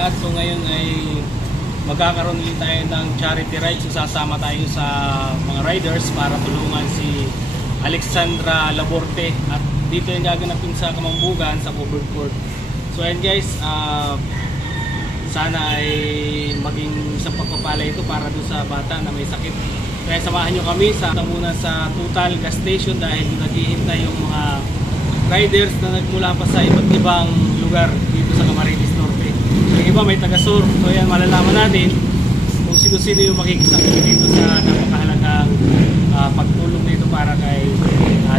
lahat. So ngayon ay magkakaroon ulit tayo ng charity ride. So sasama tayo sa mga riders para tulungan si Alexandra Laborte. At dito yung gaganapin sa Kamambugan, sa covered court. So ayan guys, sana ay maging isang pagpapala ito para doon sa bata na may sakit. Kaya samahan nyo kami muna sa Total Gas Station dahil naghihintay yung mga riders na nagmula pa sa iba't ibang lugar dito sa Camarines Norte. Yung iba may taga-sur. So yan, malalaman natin kung sino-sino yung makikisama dito sa napakahalagang pagtulong nito para kay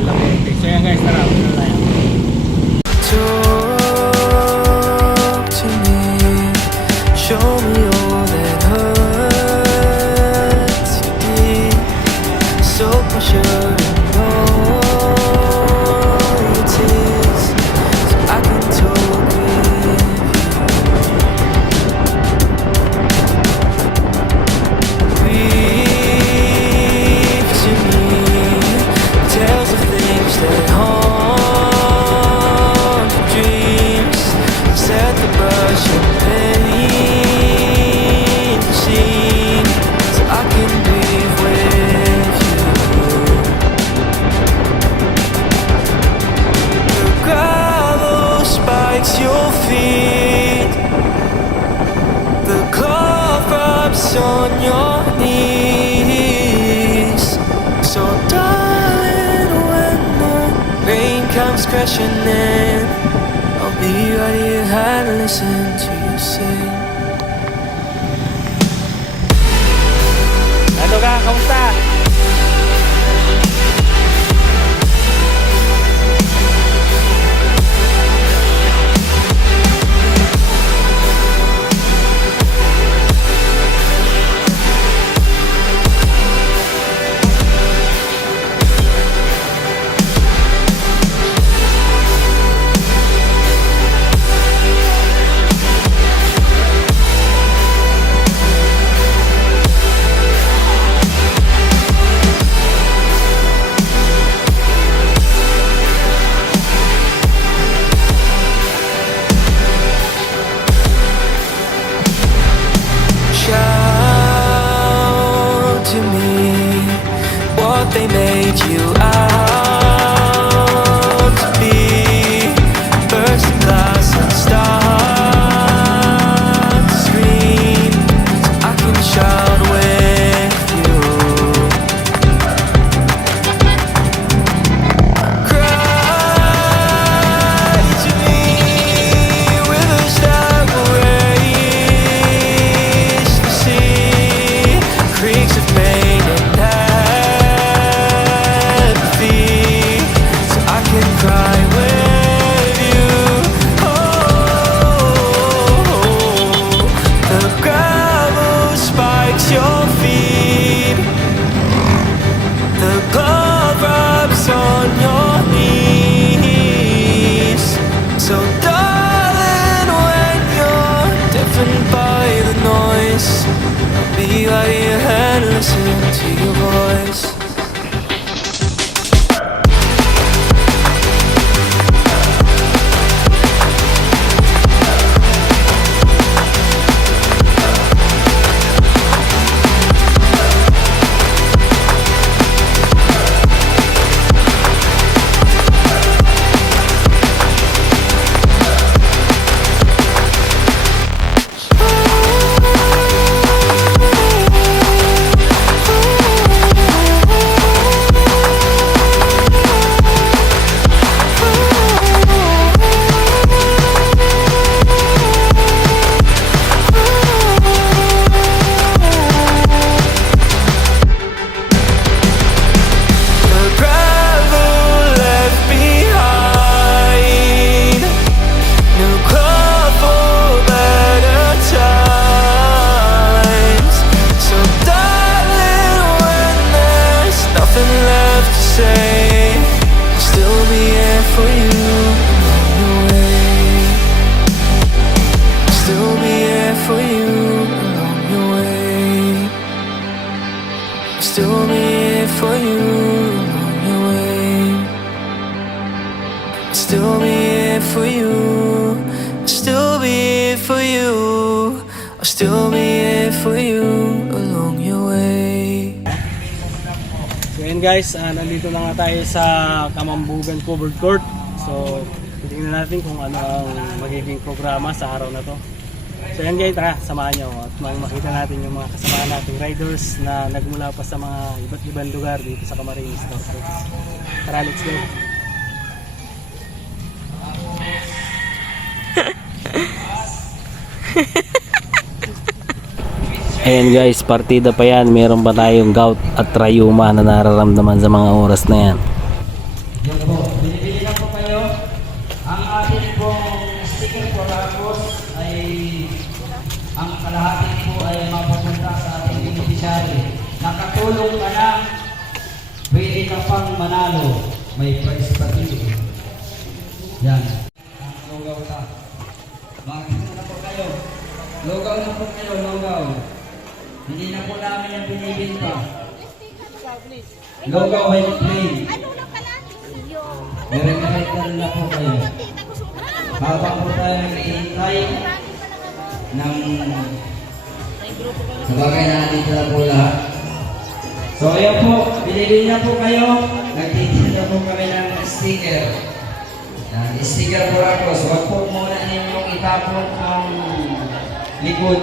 Laborte. So yan guys, tara, muna tayo. Talk to me, show me all that hurts you did. Soak my shirt in all your tears, so I can talk with you. Breathe to me, tales of things that haunt your dreams. Set the brush and paint the scene, so I can breathe with you. The gravel spikes your feet, the cloth rubs on your knees. So darling, when the rain comes crashing in, I'll be right here and listen to you sing. Ano ka? Kamusta? Shout to me what they made you out to be. Burst the glass and start to scream, so I can shout with you. Cry to me rivers that will raise the sea, creeks of pain and apathy, so I can cry with you. Oh, the gravel spikes your feet, the blood rubs on your knees. So darling, when you're deafened by the noise, I'll be right here and listen to your voice. The gravel left behind, no cloth for better times. So darling, when there's nothing left to say, I'll still be here for you along the way. I'll still be here for you along your way. I'll still be here for you along your way. I'll still be here for you. I'll still be here for you. I'll still be here for you along your way. So yun guys, nandito na nga tayo sa Kamambugan Covered Court. So tingnan natin kung ano ang magiging programa sa araw na to. So yan guys, tara, samahan nyo at makita natin yung mga kasamahan nating riders na nagmula pa sa mga iba't ibang lugar dito sa Camarines. So tara, let's go. Ayan guys, partida pa yan. Meron pa tayong gout at rayuma na nararamdaman sa mga oras na yan. Yun po, binibili lang po kayo. Ang ating pong sticker po tapos ay ang kalahati po ay mapupunta sa ating beneficiary. Nakatulong ka na, pwede ka pang manalo. May prize pa dito. Yan. Logaw ka. Makikita na po kayo. Logaw na po kayo, logaw. Hindi na po namin yung binibinta. Logaw ay plain. Nire-record na po kayo. Habang po tayo naghihintay ng sabagay na dito na po lahat. So ayan po, binili na po kayo. Nagtitinda po kami ng sticker. Yan, sticker po ako. So wag po muna ninyong itapon ang likod.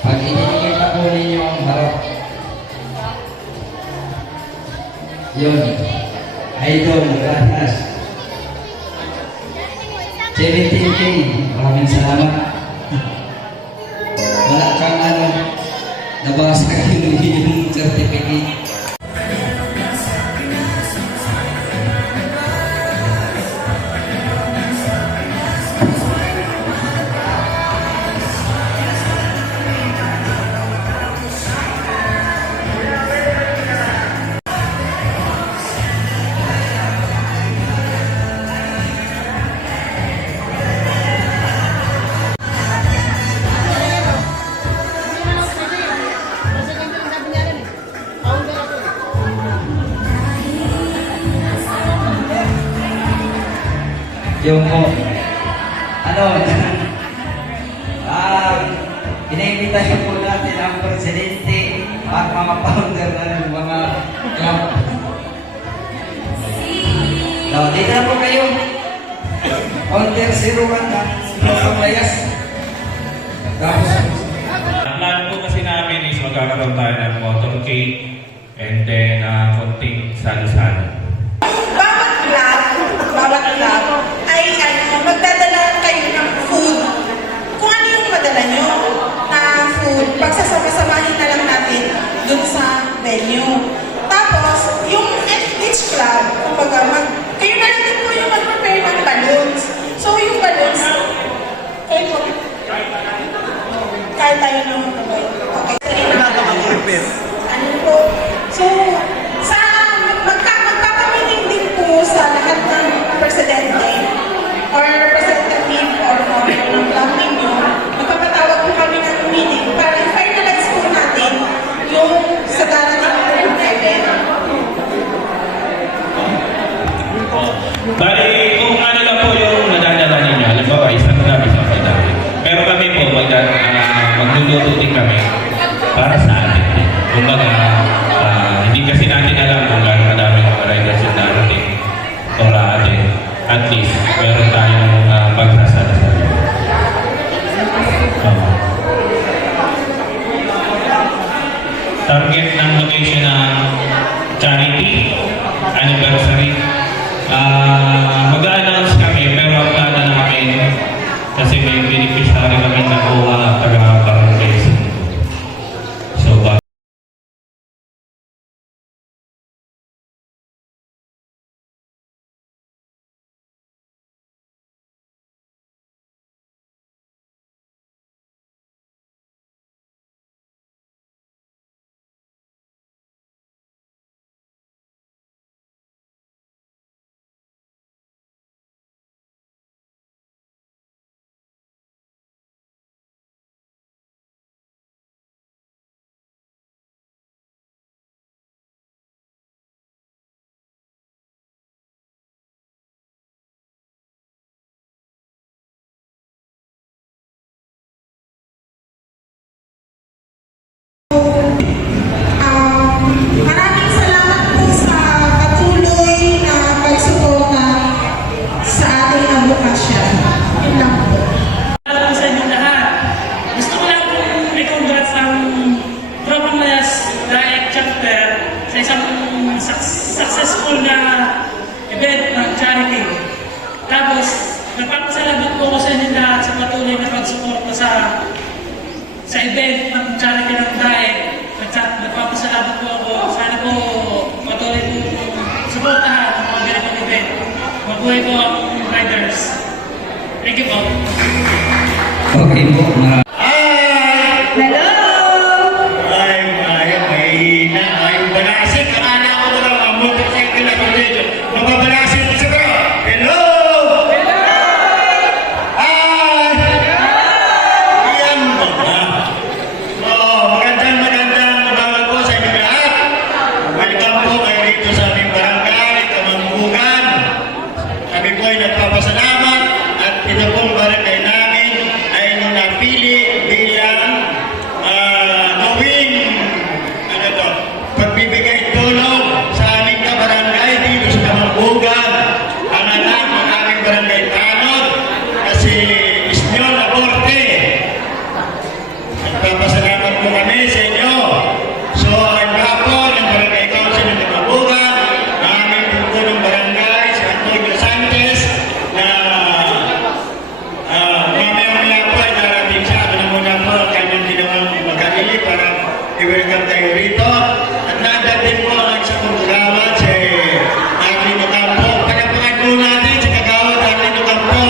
Pag ininigit po ninyo ang harap. Yun. Idol, gracias. 17K. Maraming salamat. Wala kang nabasag yung certificate. Yung po, iniimbitahin po natin ang presidente at mga founder ng mga club. So, dito na po kayo. Counter 01 na Paglayas. Tapos, ang plano po kasi namin is magkakaroon tayo ng motorcade and then konting salo-salo. Bawat club ay magdadala kayo ng food. Kung ano yung madala nyo na food, pagsasama-samahin na lang natin dun sa venue. Tapos, yung each club, kumbaga, kayo na lang din po yung mag-prepare ng balloons. So, yung balloons, kayo po, kaya tayo ng magkabay. Okay. Ano po? So, magpapamiting din po sa lahat ng presidente or representative or founder ng club ninyo, magpapatawag po kami ng meeting para i-finalize po natin yung sa darating po yung event. Bali, kung ano lang po yung nadadala ninyo, halimbawa isang dami sa dami. Pero kami po, magluluto din kami para sa atin din. Kumbaga, hindi kasi natin alam kung gaano kadami mga riders yung darating para atin. At least, meron tayong pagsasala-sala. Target ng location ng charity, anniversary. Mag-a-announce kami, pero ang plano namin kasi may beneficiary kami na kuha taga-barangay. So, sa event ng charity ng diet. Nagpapasalamat po ako. Sana po patuloy po suportahan ang mga ganitong event. Mabuhay po ang riders. Thank you po. Okay po. Hello! Nagpapasalamat at ito pong barangay namin ay nung napili bilang gawing pagbibigay tulong sa aming kabarangay dito sa Kamangbugan. Ang anak ng aming barangay tanod na si Isniol Laborte. Nagpapasalamat po kami sa inyo. So, ang gapo ng barangay council ng Kamangbugan, ang aming pagpunong barangay, si Antonio Sanchez, na mamaya-maya po ay darating siya. Ano muna po ang kanyang ginawang magkalili para i-welcome tayo rito. At nadating po ang isang pagkagawad si Arlene Ocampo. Panapangan po natin si Kagawad Arlene Ocampo.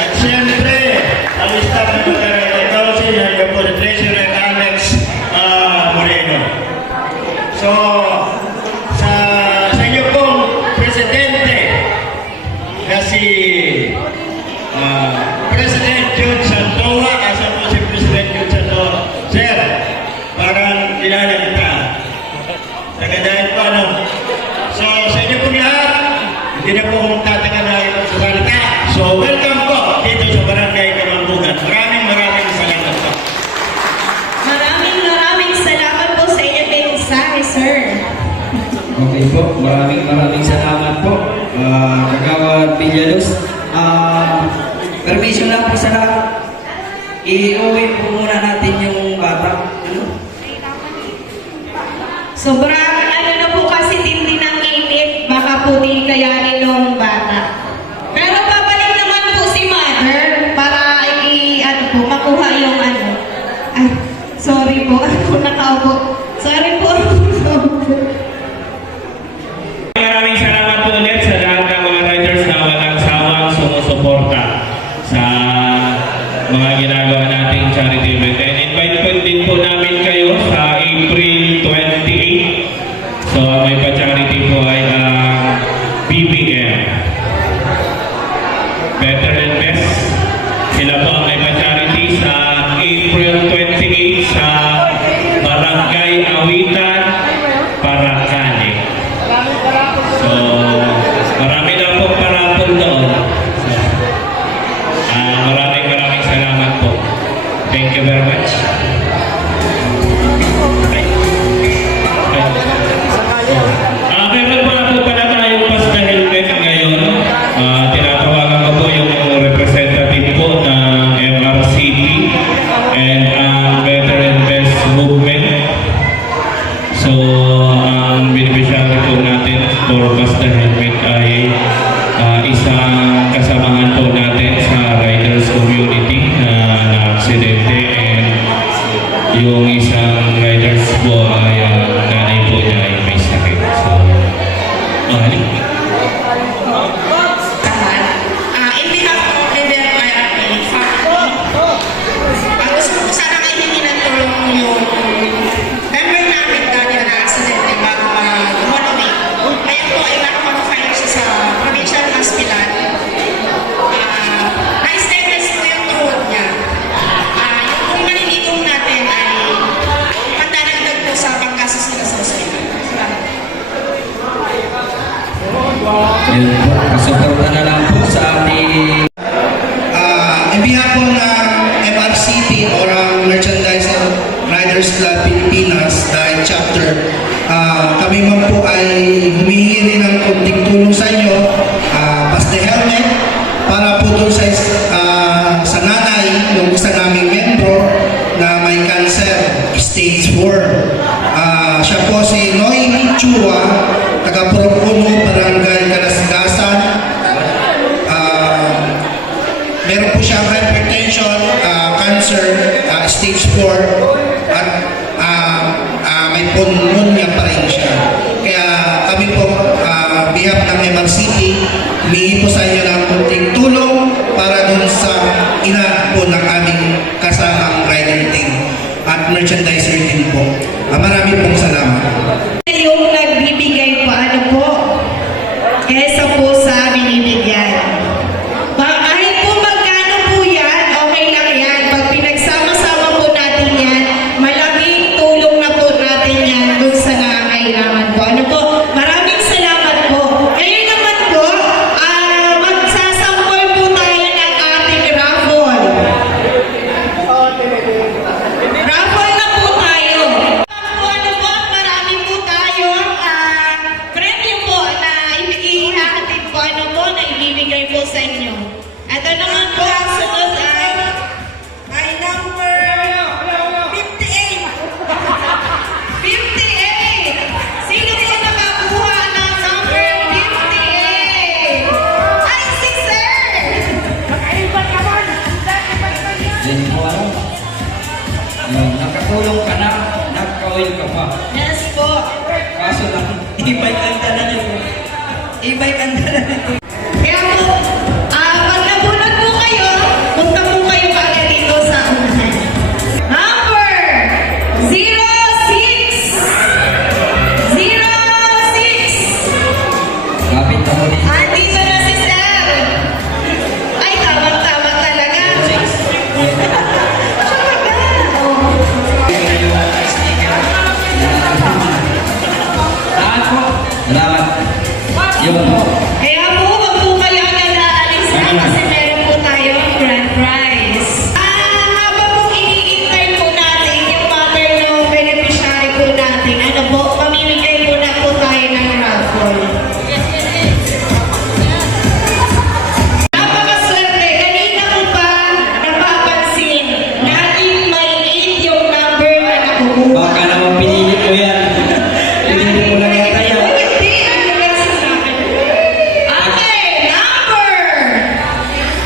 At siyempre, ang staff ng Barangay Council, nandiyan po na Treasurer Alex Moreno. So, sa inyo pong presidente na si President Jude Santoa, asa po si President Jude Santoa. Sir, parang kilala kita. Nagadahan po ano. So, sa inyo pong lahat, hindi na po akong tatagal na ito sa salita. So, welcome po dito sa Barangay Kamangbugan. Maraming salamat po. Maraming salamat po sa inyo mensahe, sir. Okay po, maraming salamat po, Kagawad Villalos. Permission lang po sa lahat. I-uwi po muna natin yung bata. Ano? Sobrang na po kasi tindi ng init, baka po di kayanin ng bata. Pero babalik naman po si mother para makuha yung Ay, sorry po, ako nakaupo. Sorry po. Maraming salamat po ulit sa lahat ng mga riders na walang sawang sumusuporta sa mga ginagawa nating charity event. And invite po din po namin kayo sa April 28. So may pa-charity po ay BBM. Better and Best. Sila po ang may pa-charity sa April 28 sa Barangay Awitan, Paracane. So, marami na po parapol doon. Maraming salamat po. Thank you very much. Meron pa po pala tayong Pass the Helmet ngayon. Tinatawagan ko po yung representative po ng MRCP and Better and Best Movement. So, ang beneficiary po natin for Pass the Helmet ay isang kasamahan po natin sa riders community na na-aksidente, and yung isang riders po ay nanay po niya ay may sakit. So, In behalf of MRP, gusto ko sana kayo hindi ng tulong yung member namin dati na aksidente bago mag-monovate. Kaya po ay nakamonofile siya sa provincial hospital. Na-stainless po yung tuhod niya. Yung kung malilikom natin ay pandadagdag po sa pagkasos nila sa hospital. Salamat. Yun po, kasuporta na lang po sa ating In behalf po ng MRCP or ang Merchandiser Riders Club Pilipinas dahil chapter, kami man po ay humihingi rin ng konting tulong sa inyo, Pass the Helmet, para po doon sa nanay ng isa naming membro na may cancer, stage 4. Siya po si Noy Chua, taga-Propuno, Barangay Kalasgasan. Meron po siyang hypertension, cancer, stage stage 4 at may pneumonia pa rin siya. Kaya kami po, behalf ng MRCP, humingi po sa inyo ng kunting tulong para dun sa ina po ng aming kasamang rider team at merchandiser din po. Marami pong salamat. Yung nagbibigay paano po, kesa po sa binibigyan. Kahit po magkano po yan, okay lang yan. Pag pinagsama-sama po natin yan, malaking tulong na po natin yan dun sa nangangailangan po. Ano po, maraming salamat po. Ngayon naman po, magsasampol po tayo ng ating raffle. Raffle na po tayo. Ano po, marami po tayong premyo po na ihahatid po, ano po, na ibibigay po sa inyo. Ito naman po, ang sunod ay number 58. 58! Sino po nakakuha ng number 58? Ay, si Sir! Yan po ano? Nakatulong ka na, nagkawin ka pa. Yes po. Kaso lang, ibay ang dala nito. Ibay ang dala nito. Kaya po, pag nabunod po kayo, punta po kayo kagad dito sa unahan. Number 06! 06! Kapit ako dito. Andito na si Sir! Ay, tama-tama talaga. Lahat po. Salamat. Yung po. Kaya po, wag po kayo agad aalis na kasi meron po tayong grand prize. Habang po iniintay po natin yung mother ng beneficiary po natin, ano po, pamimigay po na po tayo ng raffle. Napakaswerte, kanina ko pa napapansin, naging may 8 yung number na nakukuha. Baka naman pinili ko yan. Pinili ko lang yung tayo. Hindi, ano kasi sa akin? Okay, number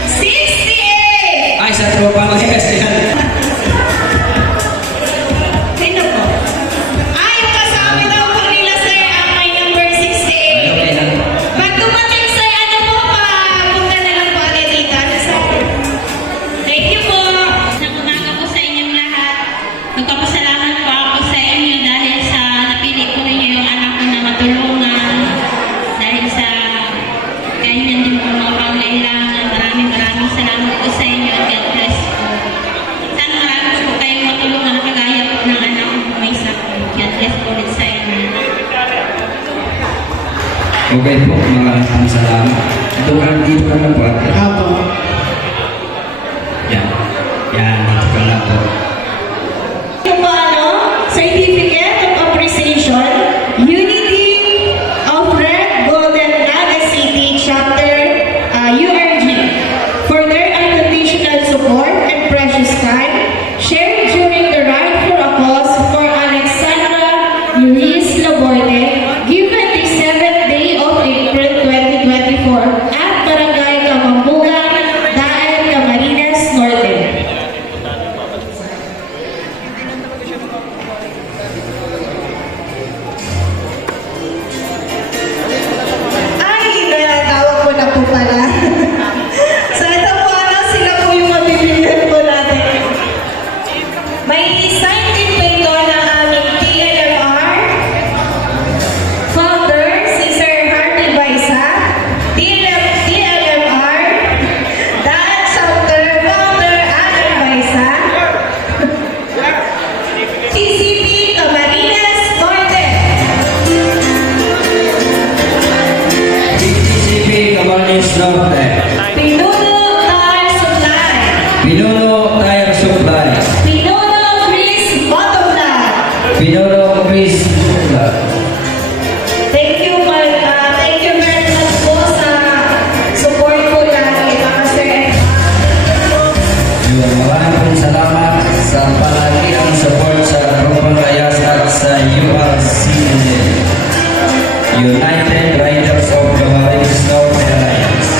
68! Ay, sa tropa mo kasi yan. Sino po? Ay, yung kasama daw po nila, sir, ang may number 68. Okay lang. Pag dumating, sir, ano po, punta na lang po agad dito. Ano, sir? Thank you po. Magandang umaga po sa inyong lahat. Nagpapasalamat po ako sa inyo dahil sa napili ko ninyo yung anak ko na matulungan. Dahil sa ganyan din po mga pangailangan. Maraming salamat po sa inyo. God bless po. Sana marami po kayong matulungan na kagaya po ng anak ko may sakit. God bless po ulit sa inyo. Okay po, maraming salamat. Dito ka na po ate. Opo. Yan. Yan, dito ka na po. Yung Certificate of Appreciation, Unity of Red Golden Naga City Chapter URG for their unconditional support and precious time shared during the Ride for a Cause for Alexandra Luis Laborte given the 7th day of April 2024 at Barangay Kamambugan, Daan, Camarines Norte. Ay, natawag ko na po pala. So ito po, sila po yung mabibigyan po natin. May sign din po ito ng aming TLMR founder, si Sir Hardy Baisa, TLMR, Daan Chapter founder, Alan Baisa, TCP Camarines Norte. TCP Camarines Norte. Pinuno Tire Supply. Pinuno Tire Supply. Pinuno Chris Bottomland. Pinuno Chris Supply. Thank you very much po sa support po lagi mga sir. Yun, maraming salamat sa palagi ang support sa Grupong Rayas at sa URCN, United Riders of Camarines Norte Alliance.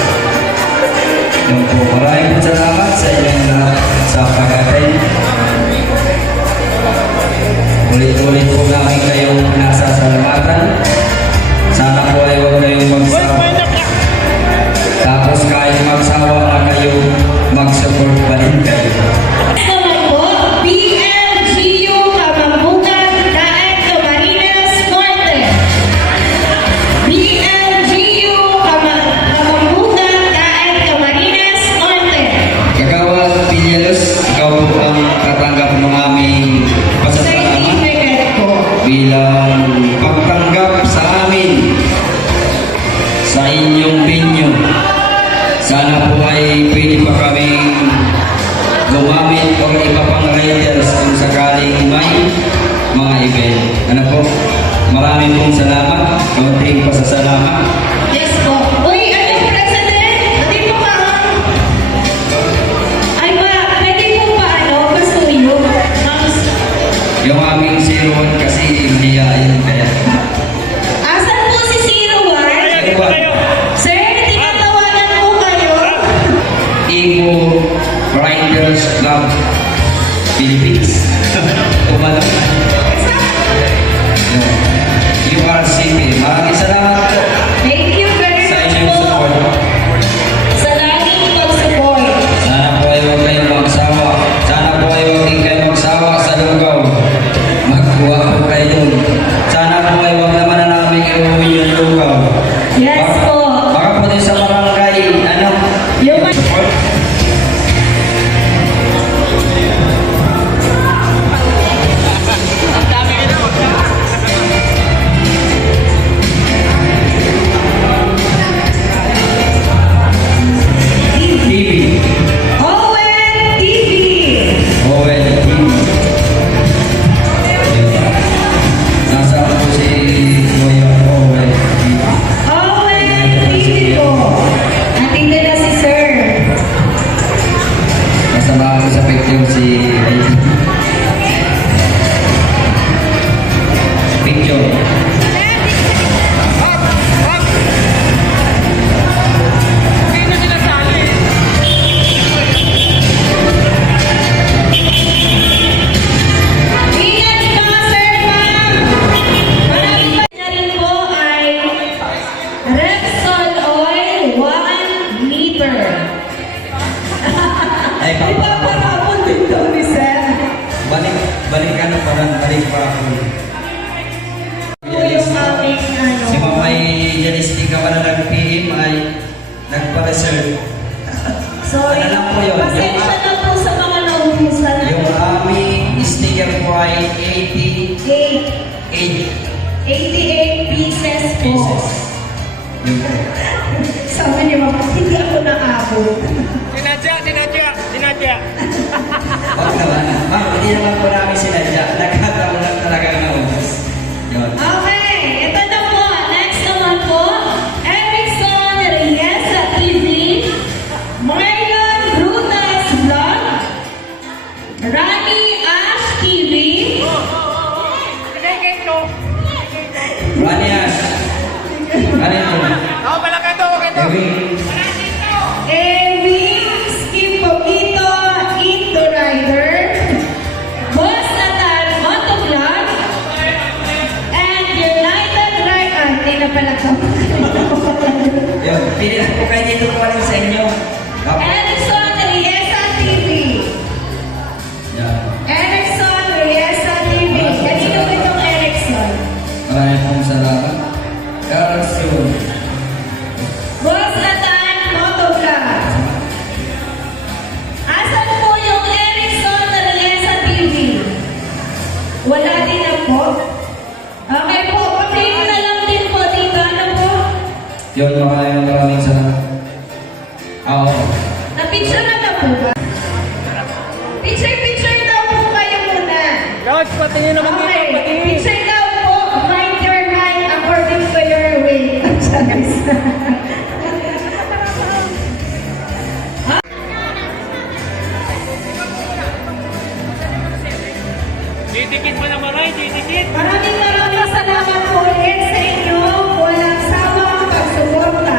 Yun po, maraming salamat sa inyong lahat sa pag-attend. bilang pagtanggap sa amin sa inyong venue. Sana po ay pwede pa kaming gumamit o iba pang riders kung sakaling may mga event. Ano po? Maraming pong salamat. Kaunting pasasalamat. Yes po. Uy, ano, President? Hindi po ba? Ay ba, pwede po ba pasuyo? Yung aming 01 kasi mahihain kaya. Asan po si 01? Sir, tinatawagan po kayo. Igo Riders Club Philippines. Tumalak na. URCP. Maraming salamat po Thank you very sa much inyong po. support. Sa laging pag-support. Sana po ay huwag kayong magsawa. Sana po ay huwag din kayong magsawa sa lugaw. Magkuha po kayo dun. Sana po ay huwag naman na namin iuwi yung lugaw. Yes po. Baka po din sa barangay, Yung TV. ON TV. OL TV. Nasa po si Kuya OL TV. ON TV po. Nandito na si Sir. Kasama ko sa picture si picture. Ingat ka, Sir, ma'am. Maraming na rin po ay Repsol Oil 1 liter. Ay, Ipaparapon din daw ni Sir. balik ano pa lang, balik pa ako. Po yung aming Si Mamay Janiski ka pala nag-PM ay nagpa-reserve. Sorry. Ano lang po yun? Pasensya na po sa mga naubusan. Yung aming sticker po ay 88 88 pieces po. pieces. Yung po. Sabi niya, ma'am, hindi ako naabot. Sinadya. Huwag naman. Ma'am, hindi naman po namin sinadya. Nagkataon lang talaga ng ubos. Yun. Okay, ito na po. Next naman po, Erickson Reyes TV, Marlon Brunas Vlog, Rani Ash TV, Rani Ash. Rani Ash. Ewing. Ewing Skipogito Into Rider, Boss Natal Motovlog, and United Rider. Hindi na pala to. Yun. Pili na po kayo dito pa rin sa inyo. Opo. Erickson Riesa TV. Yan. Erickson Riesa TV. Kanino ba itong Erickson? Maraming pong salamat. Erickson. Boss Natal Motovlog. Asan po yung Erickson Riesa TV? Wala din na po. Okay po, pag-click na lang din po dito. Ano po? Yun, maraming salamat. Oo. Na-picture na po ba? Picture daw po kayo muna. George, patingin naman dito. Okay, Patingin. picture daw po. Find your mind according to your way. Charis. Didikit mo na maray, didikit. Maraming salamat po ulit sa inyo. Walang sawang pagsuporta.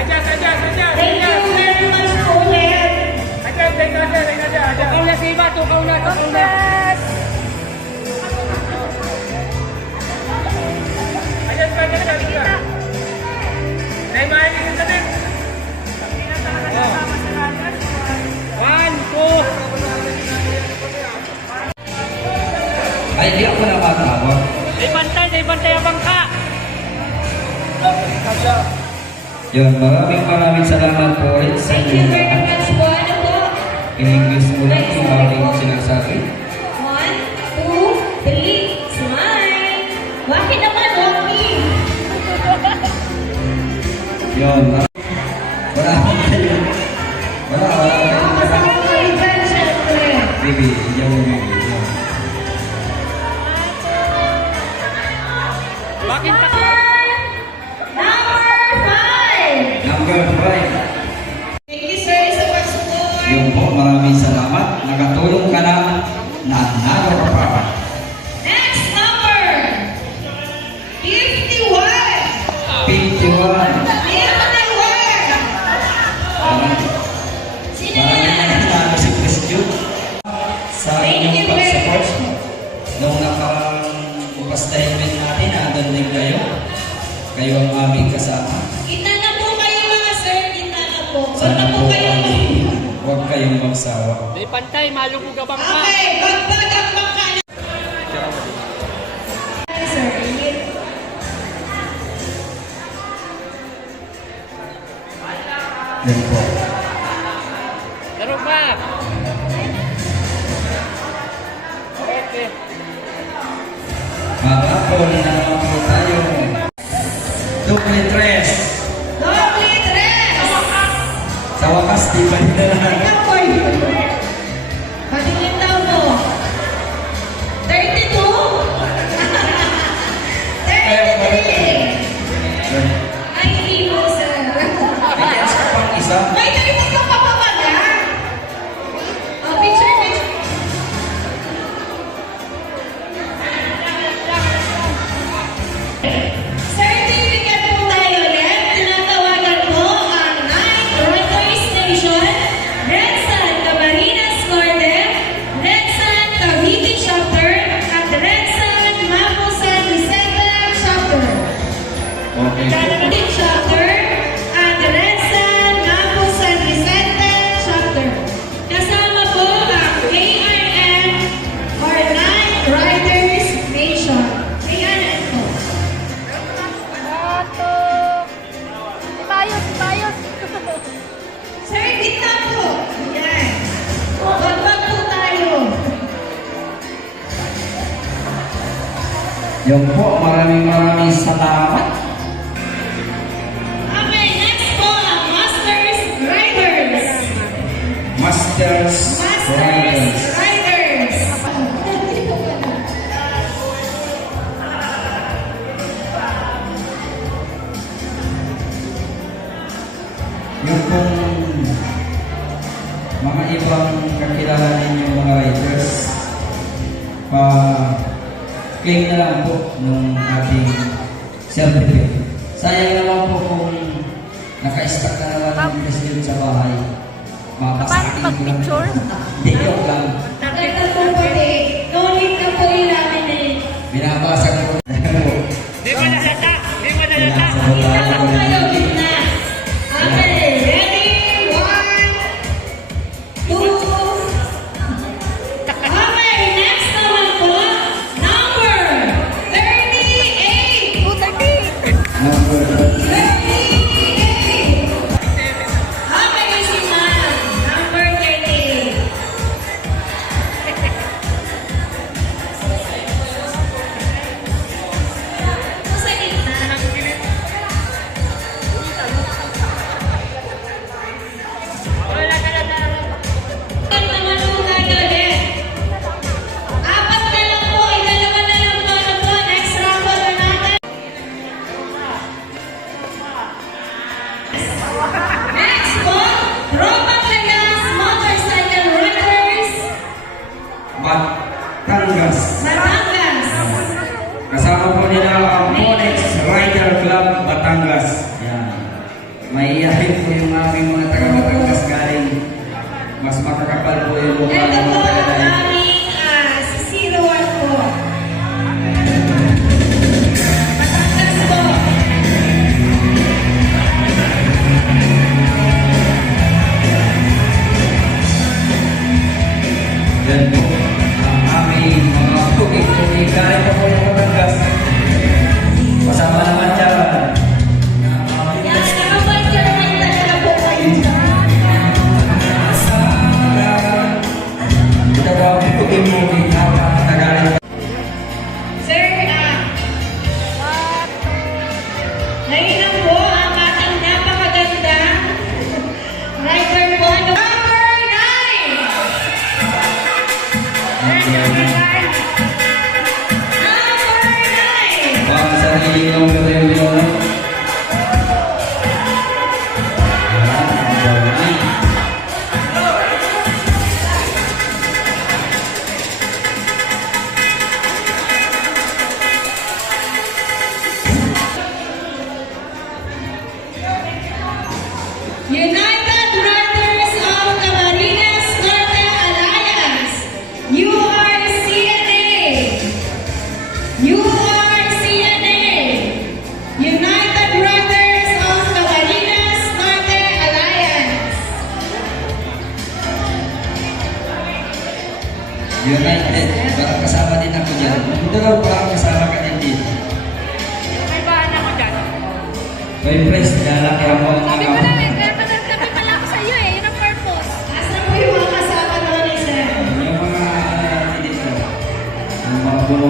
Thank you very much po ulit. Tukaw na si Iba, tukaw na. Ay, di ako nakatawag. Day bantay ang bangka. Yun, maraming salamat po ulit sa Thank you inyo. very much po. Ano po? In English mo lang yung aking sinasabi. 1, 2, 3, smile! Joey. Bakit pa? Number 5. Thank you, sir, sa pag-support. Yun po, maraming salamat. Nakatulong ka na, nanalo ka pa. Next number, 51. 51. Maraming nanalo si Chris Jude sa inyong pag-support. Noong nakarang upastayment natin, andun din kayo. Kayo ang aming kasama. Kita na po kayo mga sir, kita na po. Huwag na Sana po po kayo. huwag kayong magsawa. Di pantay, malubog ka bang ka? Okay, bagbag ang bangka na. Sir, Yan po. Laro ba? Okay. Magapol na naman po tayo. Double tres. Doble tres. Sa wakas, di ba nila Ikaw po. Patingin daw mo. 32? 33. Ay, hindi mo, sir. May yes ka pang isa. May tayo ka pa ba pala? Oh, picture, picture. Certificate po tayo ulit. Tinatawagan po ang 9th Rotary Station, Redsan Camarines Norte, Redsan Cavite Chapter, at Redsan Mapusan Vicente Chapter. Okay. Cavite Chapter at Redsan Mapusan Vicente Chapter. Kasama po ang ARN or 9th Riders Nation. ARN po. Sir, gitna po. Yan. Bagbag po tayo. Yan po, maraming salamat. Okay, next po ang Masters Riders. Masters Masters Riders. Riders. Yung pong mga ibang kakilala ninyong mga riders, claim na lang po ng ating certificate. Sayang naman po kung naka-stack na naman yung president sa bahay. Mapasakin ko lang. Hindi, joke lang. Nakita po po eh. Nolit na po yung namin eh. Binabasag ko. Di ba nalata? Di ba nalata? Gitna po kayo, gitna. Okay, ready? 1, 2. Okay, next naman po, number 38. Number 38. Okay, si ma'am. Number 38. Sa gitna. Ang naman po tayo ulit. Apat na lang po, dalawa na lang po. Ano po, next round po na natin. Next po, Tropang Lagas Motorcycle Riders, Batangas. Batangas. Kasama po nila ang Monex Rider Club Batangas. Yan. Maiyahin po yung aming mga taga-Batangas galing. Mas makakapal po yung mukha Ito ng po mga ang taga-daig. aming si 01 po. Batangas po. Yan po ang aming mga tugig-tugig galing po po yung Batangas. Kasama naman dyan. Yan, naka-biker line talaga po kayo. Ito po ang tugig-tugig na Tagalog. Sir, ngayon lang po ang ating napakaganda rider po. Number 9! Baka sarili ng premyo. United Riders of Camarines Norte Alliance, you are CNA. You are CNA. United Riders of Camarines Norte Alliance. United. Baka kasama din ako dyan. Ito daw baka kasama ka din dito. May bahan ako dyan. May press, lalaki ako ang Sabi ko ako. na rin, kaya tabi pala ako sa iyo eh. Yun ang purpose. Asan po yung mga kasama doon, sir? Yung mga dito. Yung mga buo.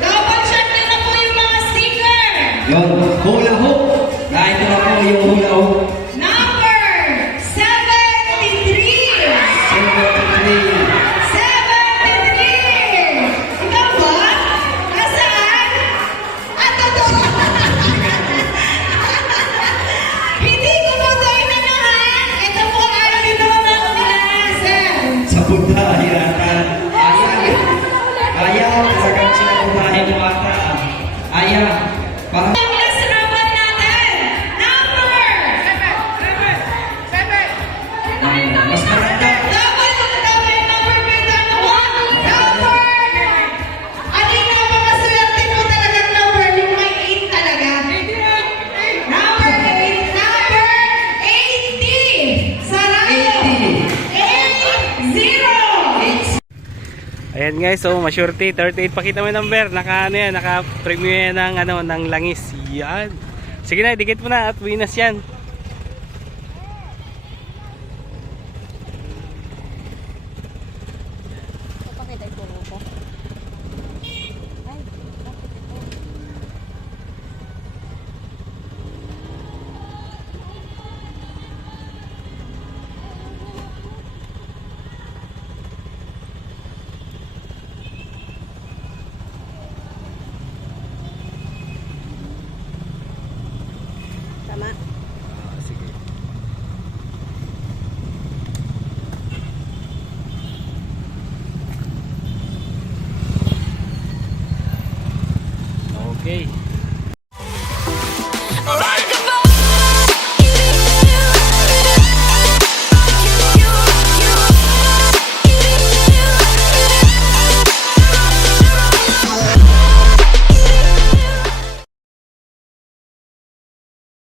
Double check nyo na po yung mga sticker. Yung hula hoop. Dahil ito na po yung hula hoop. Number 73. 73. 73! Ikaw ba? Nasaan? Ah, totoo! Hindi ko po ito inanahan. Ito po ay pinunang sir. Sa punta, hiratan. Ayaw, talagang sinukunahin mo ata. Ayaw. Parang Ang last number natin. Number! mas maganda. Double number bigyan mo. Number! Ano yung mga swerte mo talagang number? Yung may 8 talaga. Number 8. Number 80. Sarayo. 80. Ayan guys, so masurety 38 pakita mo yung number, naka ano yan, naka premium yan ng ano ng langis. Yan. Sige na, dikit mo na at winas yan.